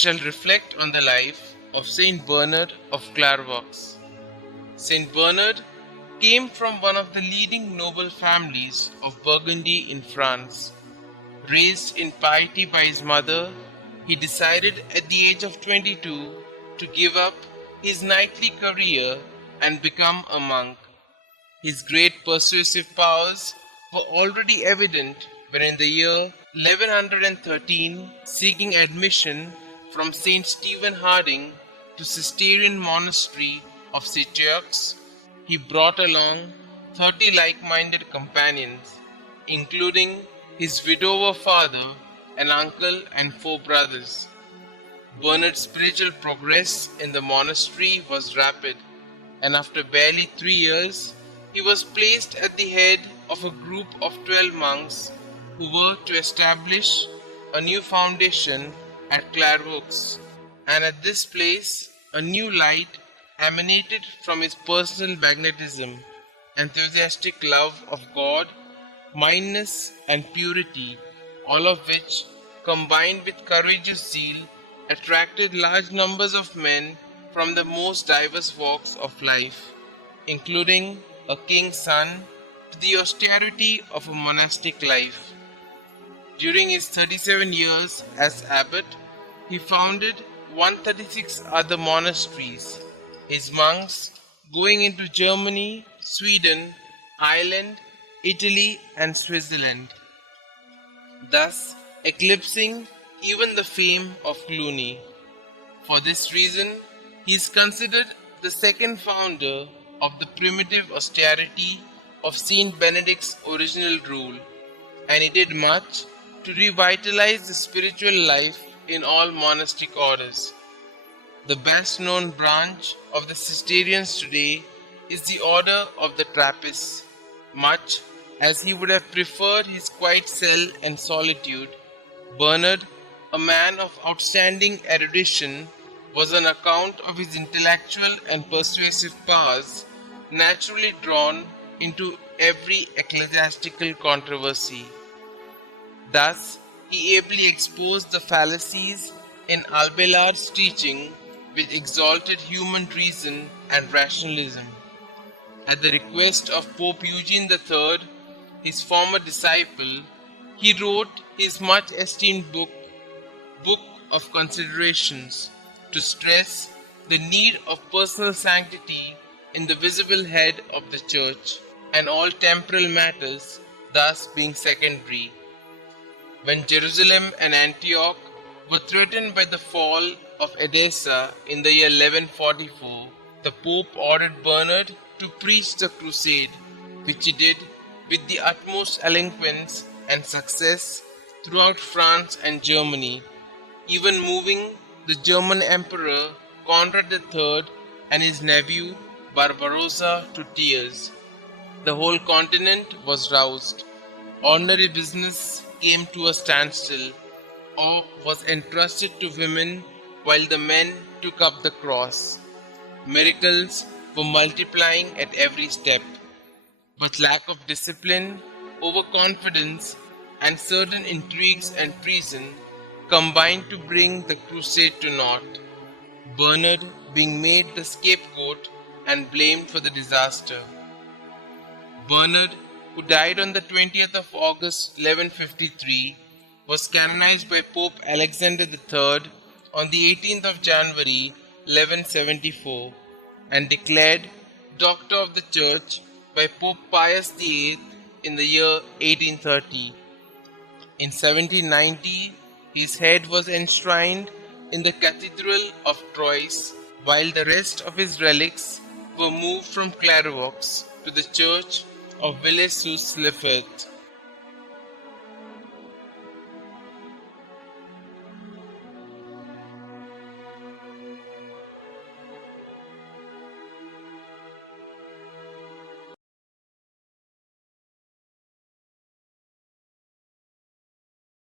shall reflect on the life of St Bernard of Clairvaux. St Bernard came from one of the leading noble families of Burgundy in France. Raised in piety by his mother, he decided at the age of 22 to give up his knightly career and become a monk. His great persuasive powers were already evident when in the year 1113, seeking admission from St Stephen Harding to Cistercian monastery of Citeaux, he brought along 30 like-minded companions, including his widower father, an uncle and 4 brothers. Bernard's spiritual progress in the monastery was rapid, and after barely 3 years, he was placed at the head of a group of 12 monks who were to establish a new foundation at Clairvaux. And at this place, a new light emanated from his personal magnetism, enthusiastic love of God, mindness and purity, all of which, combined with courageous zeal, attracted large numbers of men from the most diverse walks of life, including a king's son, to the austerity of a monastic life. During his 37 years as abbot, he founded 136 other monasteries, his monks going into Germany, Sweden, Ireland, Italy, and Switzerland, thus eclipsing even the fame of Cluny. For this reason, he is considered the second founder of the primitive austerity of Saint Benedict's original rule, and he did much to revitalize the spiritual life in all monastic orders. The best known branch of the Cistercians today is the order of the Trappists. Much as he would have preferred his quiet cell and solitude, Bernard, a man of outstanding erudition, was on account of his intellectual and persuasive powers naturally drawn into every ecclesiastical controversy. Thus, he ably exposed the fallacies in Abelard's teaching which exalted human reason and rationalism. At the request of Pope Eugene III, his former disciple, he wrote his much esteemed book of Considerations, to stress the need of personal sanctity in the visible head of the Church, and all temporal matters thus being secondary. When Jerusalem and Antioch were threatened by the fall of Edessa in the year 1144, the Pope ordered Bernard to preach the crusade, which he did with the utmost eloquence and success throughout France and Germany, even moving the German Emperor Conrad III and his nephew Barbarossa to tears. The whole continent was roused. Ordinary business came to a standstill, or was entrusted to women while the men took up the cross. Miracles were multiplying at every step, but lack of discipline, overconfidence, and certain intrigues and treason combined to bring the crusade to naught, Bernard being made the scapegoat and blamed for the disaster. Bernard, who died on the 20th of August 1153, was canonized by Pope Alexander III on the 18th of January 1174 and declared Doctor of the Church by Pope Pius VIII in the year 1830. In 1790, his head was enshrined in the Cathedral of Troyes, while the rest of his relics were moved from Clairvaux to the church of Villers-sous-Lefevre.